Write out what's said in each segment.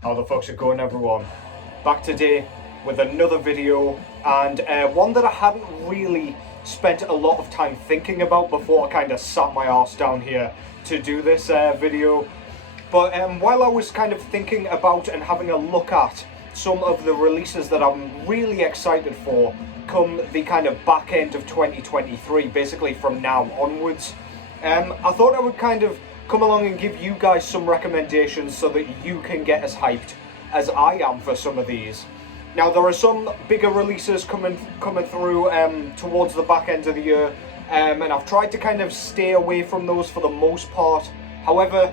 How the fuck's it going, everyone? Back today with another video, and one that I hadn't really spent a lot of time thinking about before I kind of sat my arse down here to do this video. But while I was kind of thinking about and having a look at some of the releases that I'm really excited for come the kind of back end of 2023, basically from now onwards, I thought I would kind of come along and give you guys some recommendations so that you can get as hyped as I am for some of these. Now, there are some bigger releases coming through towards the back end of the year, and I've tried to kind of stay away from those for the most part. However,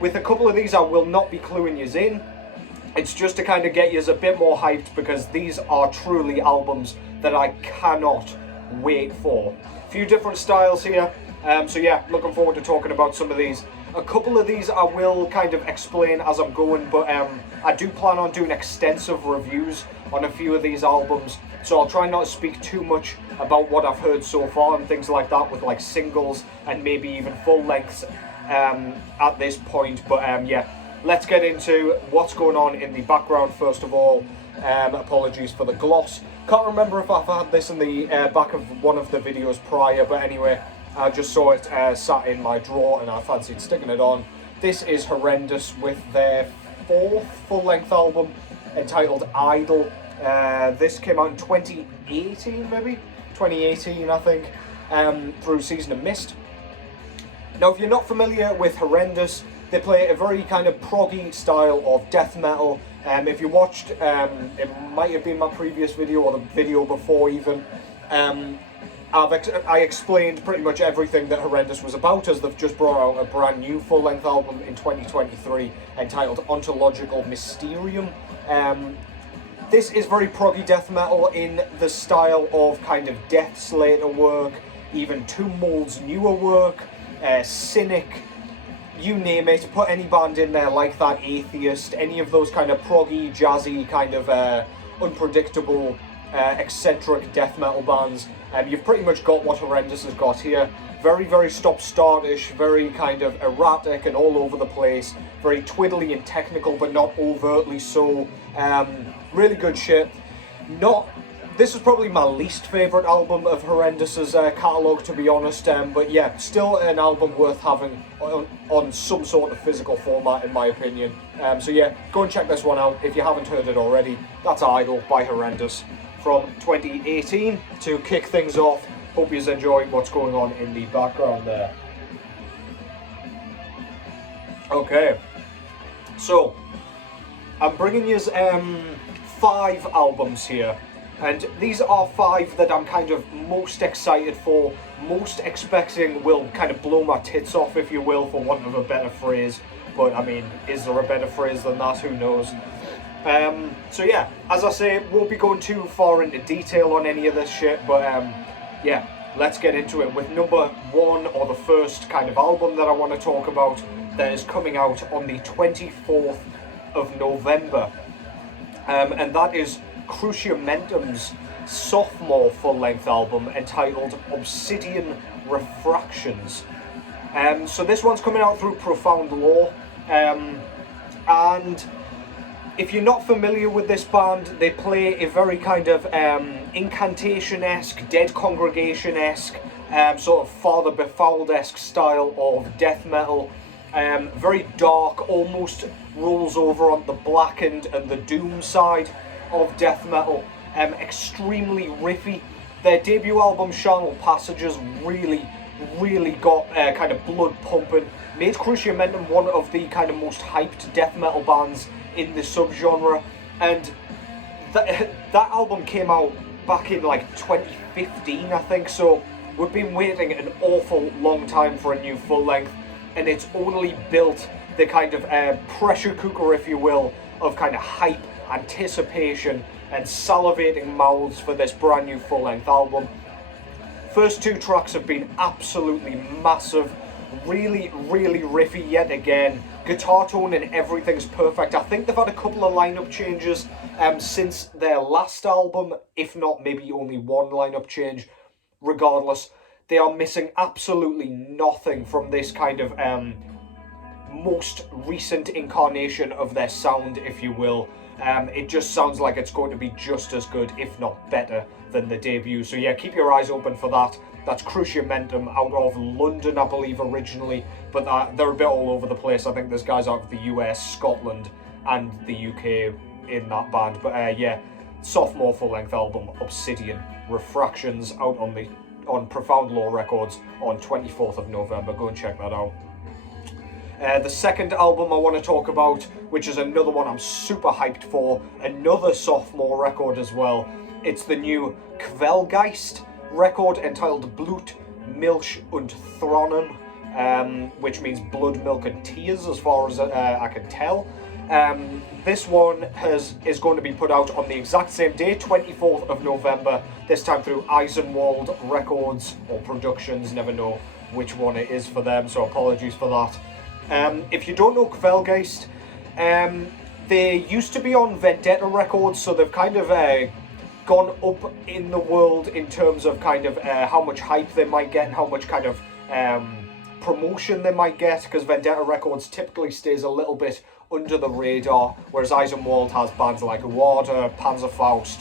with a couple of these I will not be cluing yous in. It's just to kind of get yous a bit more hyped, because these are truly albums that I cannot wait for. A few different styles here, so yeah, looking forward to talking about some of these. A couple of these I will kind of explain as I'm going, but I do plan on doing extensive reviews on a few of these albums, so I'll try not to speak too much about what I've heard so far and things like that with like singles and maybe even full lengths at this point. But yeah, let's get into what's going on in the background first of all. Apologies for the gloss. Can't remember if I've had this in the back of one of the videos prior, but anyway, I just saw it sat in my drawer and I fancied sticking it on. This is Horrendous with their fourth full-length album entitled Idol. This came out in 2018, maybe? 2018, I think, through Season of Mist. Now, if you're not familiar with Horrendous, they play a very kind of proggy style of death metal. If you watched, it might have been my previous video or the video before even, I explained pretty much everything that Horrendous was about, as they've just brought out a brand new full-length album in 2023 entitled Ontological Mysterium. This is very proggy death metal in the style of kind of Death's later work, even Tomb Mold's newer work, Cynic, you name it. Put any band in there like that, Atheist, any of those kind of proggy, jazzy, kind of unpredictable, eccentric death metal bands. You've pretty much got what Horrendous has got here. Very, very stop-startish, very kind of erratic and all over the place. Very twiddly and technical, but not overtly so. Really good shit. This is probably my least favourite album of Horrendous's catalogue, to be honest. But yeah, still an album worth having on some sort of physical format, in my opinion. So yeah, go and check this one out if you haven't heard it already. That's Idol by Horrendous from 2018. To kick things off, hope you enjoy what's going on in the background there. Okay, so I'm bringing you 5 albums here, and these are 5 that I'm kind of most excited for, most expecting will kind of blow my tits off, if you will, for want of a better phrase. But I mean, is there a better phrase than that? Who knows? So yeah, as I say, won't be going too far into detail on any of this shit, but yeah, let's get into it with number 1, or the first kind of album that I want to talk about, that is coming out on the 24th of November, and that is Cruciamentum's sophomore full-length album entitled Obsidian Refractions. So this one's coming out through Profound Law, and if you're not familiar with this band, they play a very kind of incantation-esque, Dead Congregation-esque, sort of Father Befouled-esque style of death metal. Very dark, almost rolls over on the blackened and the doom side of death metal. Extremely riffy. Their debut album, Charnel Passages, really got kind of blood pumping. Made Cruciamentum one of the kind of most hyped death metal bands in the subgenre, and that album came out back in like 2015, I think, so we've been waiting an awful long time for a new full length, and it's only built the kind of pressure cooker, if you will, of kind of hype, anticipation and salivating mouths for this brand new full length album. First 2 tracks have been absolutely massive, really riffy yet again. Guitar tone and everything's perfect. I think they've had a couple of lineup changes since their last album, if not maybe only one lineup change. Regardless, they are missing absolutely nothing from this kind of most recent incarnation of their sound, if you will. It just sounds like it's going to be just as good, if not better, than the debut. So yeah, keep your eyes open for that. That's Cruciamentum out of London, I believe, originally, but they're a bit all over the place. I think there's guys out of the US, Scotland, and the UK in that band. But yeah, sophomore full-length album, Obsidian, Refractions, out on Profound Law Records on 24th of November. Go and check that out. The second album I want to talk about, which is another one I'm super hyped for, another sophomore record as well. It's the new Kvelgeyst record entitled Blut, Milch und Thränen, which means blood, milk and tears as far as I can tell. This one is going to be put out on the exact same day, 24th of November, this time through Eisenwald Records or Productions, never know which one it is for them, so apologies for that. If you don't know Kvelgeyst, they used to be on Vendetta Records, so they've kind of gone up in the world in terms of kind of how much hype they might get and how much kind of promotion they might get, because Vendetta Records typically stays a little bit under the radar, whereas Eisenwald has bands like Warder, Panzerfaust,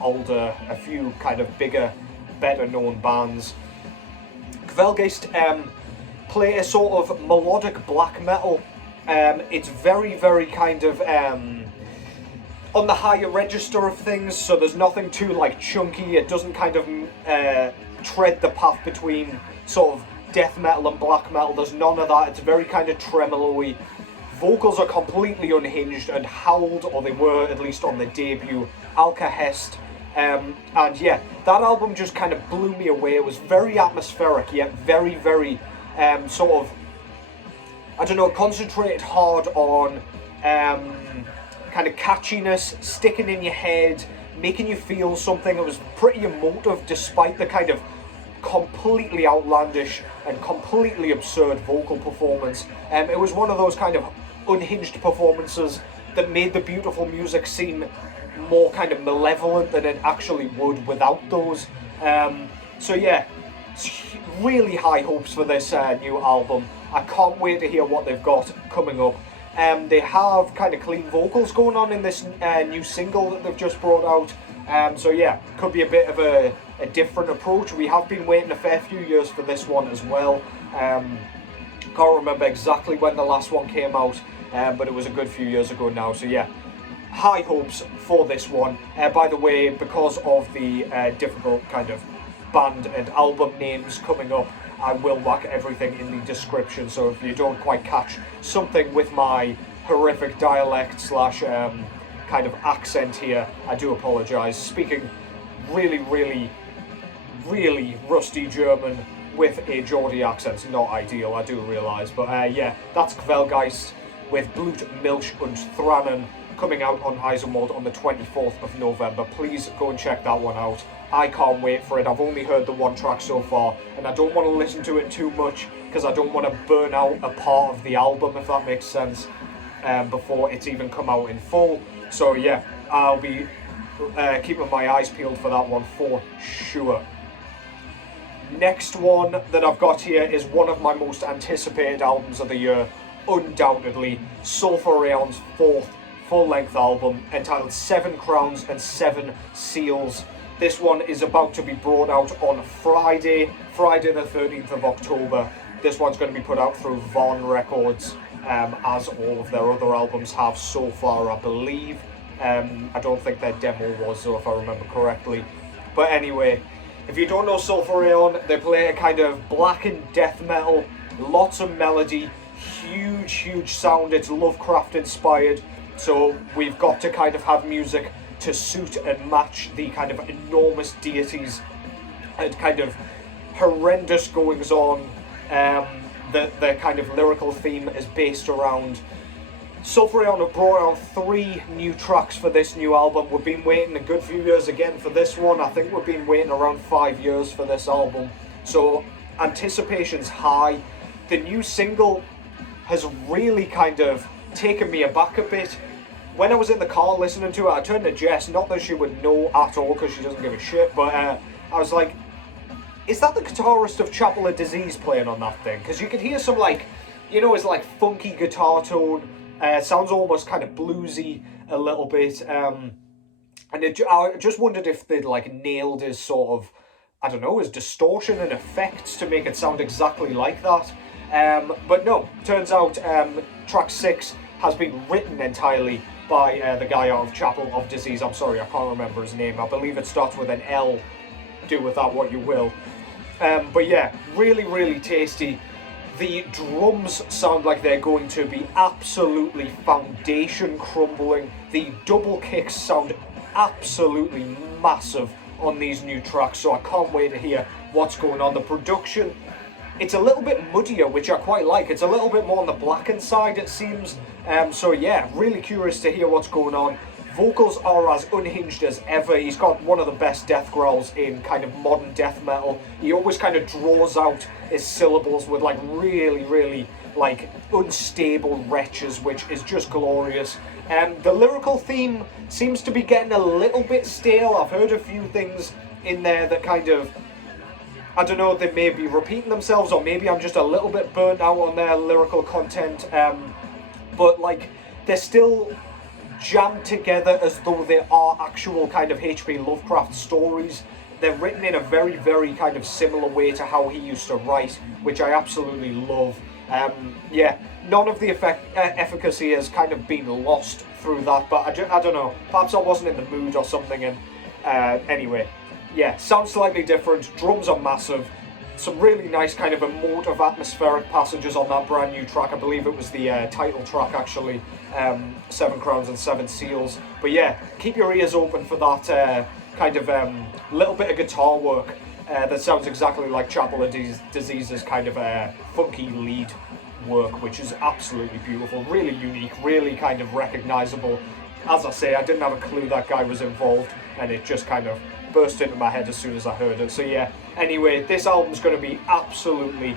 Alder, a few kind of bigger, better known bands. Kvelgeyst play a sort of melodic black metal. It's very, very kind of on the higher register of things, so there's nothing too like chunky. It doesn't kind of tread the path between sort of death metal and black metal. There's none of that. It's very kind of tremolo-y. Vocals are completely unhinged and howled, or they were at least on the debut, Alcahest. And yeah, that album just kind of blew me away. It was very atmospheric, yet very, very sort of, I don't know, concentrated hard on kind of catchiness, sticking in your head, making you feel something. It was pretty emotive despite the kind of completely outlandish and completely absurd vocal performance. It was one of those kind of unhinged performances that made the beautiful music seem more kind of malevolent than it actually would without those. So yeah, really high hopes for this new album. I can't wait to hear what they've got coming up. They have kind of clean vocals going on in this new single that they've just brought out. So yeah, could be a bit of a different approach. We have been waiting a fair few years for this one as well. Can't remember exactly when the last one came out, but it was a good few years ago now. So yeah, high hopes for this one. By the way, because of the difficult kind of band and album names coming up, I will whack everything in the description, so if you don't quite catch something with my horrific dialect slash kind of accent here, I do apologise. Speaking really, really, really rusty German with a Geordie accent's not ideal, I do realise, but yeah, that's Kvelgeyst with Blut, Milch und Thränen coming out on Eisenwald on the 24th of November. Please go and check that one out. I can't wait for it. I've only heard the one track so far, and I don't want to listen to it too much because I don't want to burn out a part of the album, if that makes sense, before it's even come out in full. So yeah, I'll be keeping my eyes peeled for that one for sure. Next one that I've got here is one of my most anticipated albums of the year, undoubtedly, Sulphur Aeon's fourth full-length album entitled 7 Crowns and 7 Seals. This one is about to be brought out on Friday the 13th of October. This one's going to be put out through Von Records, as all of their other albums have so far, I believe. I don't think their demo was, though, if I remember correctly. But anyway, if you don't know Sulphur Aeon, they play a kind of blackened death metal, lots of melody, huge sound. It's Lovecraft inspired, so we've got to kind of have music to suit and match the kind of enormous deities and kind of horrendous goings on that the kind of lyrical theme is based around. Sulphur Aeon have brought out 3 new tracks for this new album. We've been waiting a good few years again for this one. I think we've been waiting around 5 years for this album, so anticipation's high. The new single has really kind of taken me aback a bit. When I was in the car listening to it, I turned to Jess, not that she would know at all because she doesn't give a shit, but I was like, is that the guitarist of Chapel of Disease playing on that thing? Because you could hear some like you know, his like funky guitar tone. Sounds almost kind of bluesy a little bit. And I just wondered if they'd like nailed his sort of, I don't know, his distortion and effects to make it sound exactly like that. But no, turns out track 6 has been written entirely by the guy out of Chapel of Disease. I'm sorry, I can't remember his name. I believe it starts with an L. Do with that what you will. But yeah, really, really tasty. The drums sound like they're going to be absolutely foundation crumbling. The double kicks sound absolutely massive on these new tracks, so I can't wait to hear what's going on. The production, it's a little bit muddier, which I quite like. It's a little bit more on the blackened side, it seems. So yeah, really curious to hear what's going on. Vocals are as unhinged as ever. He's got one of the best death growls in kind of modern death metal. He always kind of draws out his syllables with like really, really like unstable retches, which is just glorious. The lyrical theme seems to be getting a little bit stale. I've heard a few things in there that kind of, I don't know, they may be repeating themselves, or maybe I'm just a little bit burnt out on their lyrical content. But like, they're still jammed together as though they are actual kind of H.P. Lovecraft stories. They're written in a very, very kind of similar way to how he used to write, which I absolutely love. Yeah, none of the efficacy has kind of been lost through that, but I don't know, perhaps I wasn't in the mood or something, and anyway, yeah, sounds slightly different, drums are massive, some really nice kind of emotive atmospheric passages on that brand new track. I believe it was the title track actually, 7 Crowns and 7 Seals, but yeah, keep your ears open for that kind of little bit of guitar work that sounds exactly like Chapel of Disease's kind of funky lead work, which is absolutely beautiful, really unique, really kind of recognisable. As I say, I didn't have a clue that guy was involved, and it just kind of burst into my head as soon as I heard it. So yeah, anyway, this album's going to be absolutely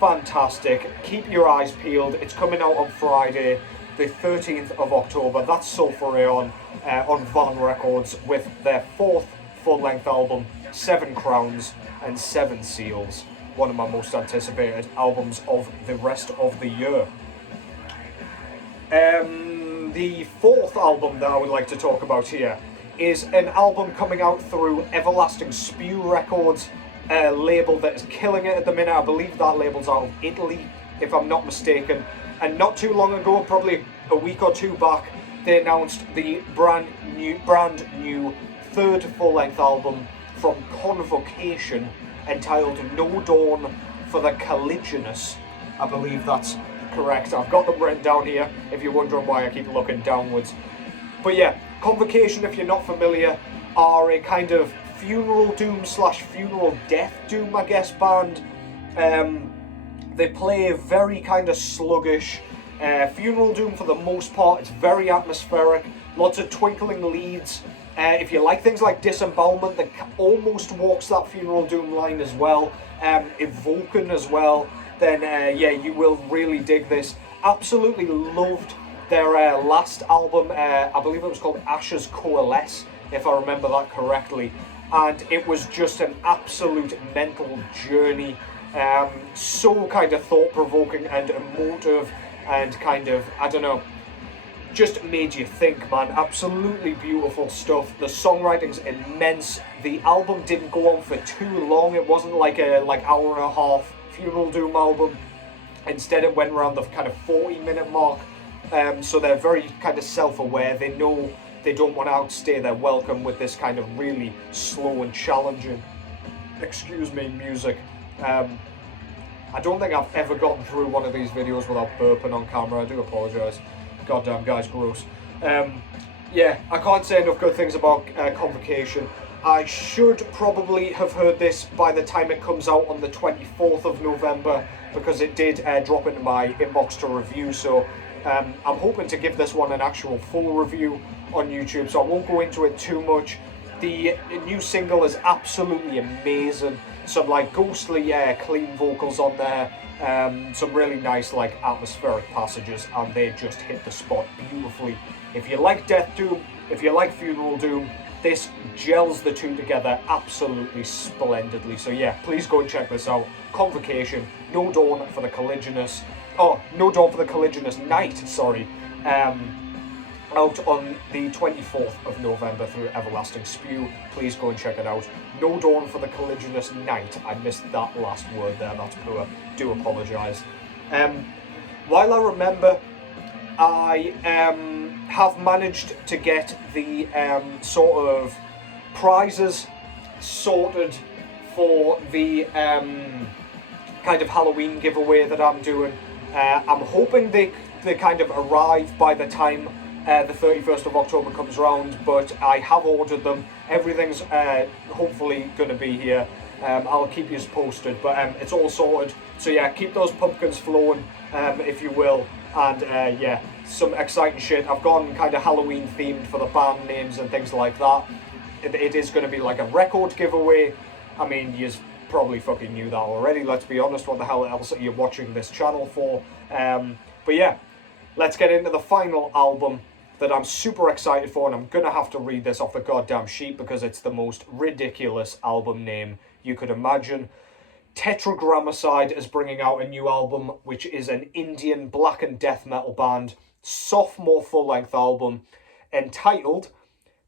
fantastic. Keep your eyes peeled. It's coming out on Friday, the 13th of October. That's Sulphur Aeon on Van Records with their 4th full-length album, 7 Crowns and 7 Seals. One of my most anticipated albums of the rest of the year. The 4th album that I would like to talk about here is an album coming out through Everlasting Spew Records, a label that is killing it at the minute. I believe that label's out of Italy, if I'm not mistaken. And not too long ago, probably a week or two back, they announced the brand new 3rd full-length album from Convocation, entitled No Dawn for the Caliginous. I believe that's correct. I've got them written down here if you're wondering why I keep looking downwards. But yeah, Convocation, if you're not familiar, are a kind of funeral doom / funeral death doom, I guess, band. They play very kind of sluggish funeral doom for the most part. It's very atmospheric, lots of twinkling leads. If you like things like Disembowelment, that almost walks that funeral doom line as well, Evoken as well, then yeah, you will really dig this. Absolutely loved their last album. I believe it was called Ashes Coalesce, if I remember that correctly, and it was just an absolute mental journey. So kind of thought-provoking and emotive, and kind of, I don't know, just made you think, man. Absolutely beautiful stuff. The songwriting's immense. The album didn't go on for too long. It wasn't like a hour and a half funeral doom album. Instead, it went around the kind of 40-minute mark. So they're very kind of self-aware. They know they don't want to outstay their welcome with this kind of really slow and challenging, excuse me, music. I don't think I've ever gotten through one of these videos without burping on camera. I do apologise. Goddamn, guys, gross. Yeah, I can't say enough good things about Convocation. I should probably have heard this by the time it comes out on the 24th of November, because it did drop into my inbox to review, so I'm hoping to give this one an actual full review on YouTube, so I won't go into it too much. The new single is absolutely amazing. Some like ghostly clean vocals on there, some really nice like atmospheric passages, and they just hit the spot beautifully. If you like Death Doom, if you like Funeral Doom, this gels the two together absolutely splendidly. So yeah, please go and check this out. Convocation, No Dawn for the Caliginous, oh, No Dawn for the Caliginous Night, sorry, out on the 24th of November through Everlasting Spew. Please go and check it out. No Dawn for the Caliginous Night. I missed that last word there, that's poor. Do apologise. While I remember, I have managed to get the sort of prizes sorted for the kind of Halloween giveaway that I'm doing. I'm hoping they kind of arrive by the time the 31st of October comes round, but I have ordered them. Everything's hopefully going to be here. I'll keep you posted, but it's all sorted. So yeah, keep those pumpkins flowing, if you will. And yeah, some exciting shit. I've gone kind of Halloween themed for the band names and things like that. It is going to be like a record giveaway. I mean, you probably fucking knew that already, let's be honest. What the hell else are you watching this channel for? But yeah, let's get into the final album that I'm super excited for, and I'm gonna have to read this off the goddamn sheet because it's the most ridiculous album name you could imagine. Tetragrammacide is bringing out a new album, which is an Indian black and death metal band, sophomore full-length album, entitled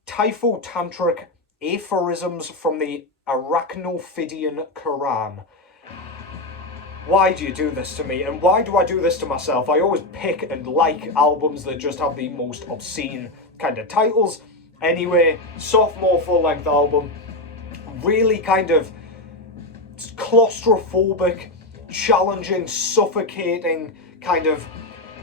Typho-Tantric Aphorisms from the Arachneophidian Qur'an. Why do you do this to me? And why do I do this to myself? I always pick and like albums that just have the most obscene kind of titles. Anyway, sophomore full-length album, really kind of claustrophobic, challenging, suffocating, kind of,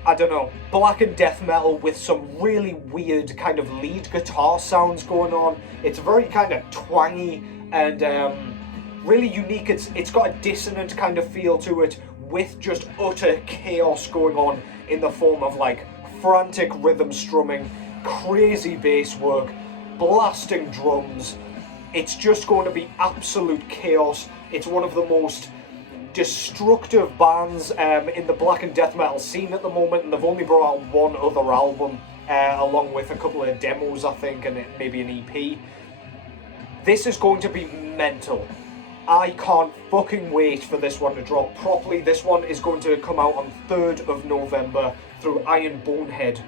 I don't know, black and death metal with some really weird kind of lead guitar sounds going on. It's very kind of twangy and really unique. It's got a dissonant kind of feel to it, with just utter chaos going on in the form of like frantic rhythm strumming, crazy bass work, blasting drums. It's just going to be absolute chaos. It's one of the most destructive bands in the black and death metal scene at the moment, and they've only brought out one other album along with a couple of demos, I think, and maybe an EP. This is going to be mental. I can't fucking wait for this one to drop properly. This one is going to come out on 3rd of November through Iron Bonehead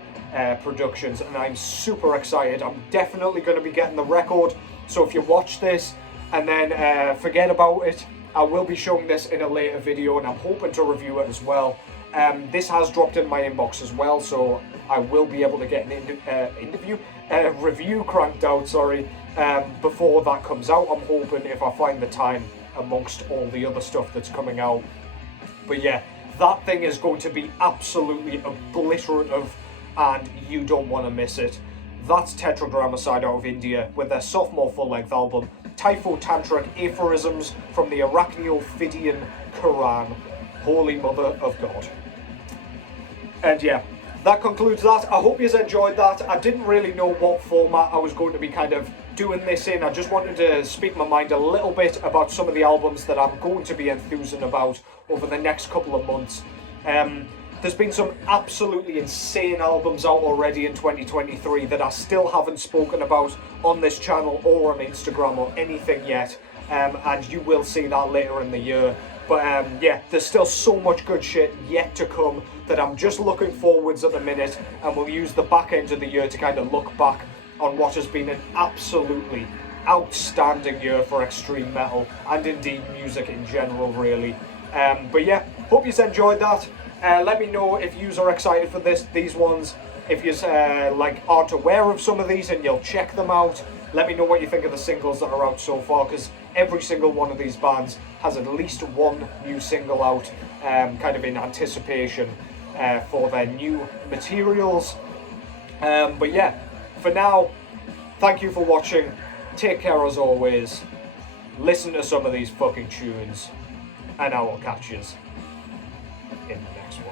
Productions, and I'm super excited. I'm definitely going to be getting the record, so if you watch this and then forget about it, I will be showing this in a later video, and I'm hoping to review it as well. This has dropped in my inbox as well, so I will be able to get an review cranked out, before that comes out. I'm hoping, if I find the time amongst all the other stuff that's coming out. But yeah, that thing is going to be absolutely obliterative, and you don't want to miss it. That's Tetragrammacide out of India with their sophomore full-length album, Typho-Tantric Aphorisms from the Arachneophidian Qur'an. Holy Mother of God. And yeah, that concludes that. I hope you enjoyed that. I didn't really know what format I was going to be kind of doing this in. I just wanted to speak my mind a little bit about some of the albums that I'm going to be enthusing about over the next couple of months. There's been some absolutely insane albums out already in 2023 that I still haven't spoken about on this channel or on Instagram or anything yet, and you will see that later in the year. But yeah, there's still so much good shit yet to come that I'm just looking forwards at the minute, and we'll use the back end of the year to kind of look back on what has been an absolutely outstanding year for extreme metal, and indeed music in general, really. But yeah, hope you enjoyed that. Let me know if you are excited for these ones. If you aren't aware of some of these and you'll check them out. Let me know what you think of the singles that are out so far, because every single one of these bands has at least one new single out, kind of in anticipation for their new materials. But yeah, for now, thank you for watching. Take care as always. Listen to some of these fucking tunes, and I will catch you in the next one.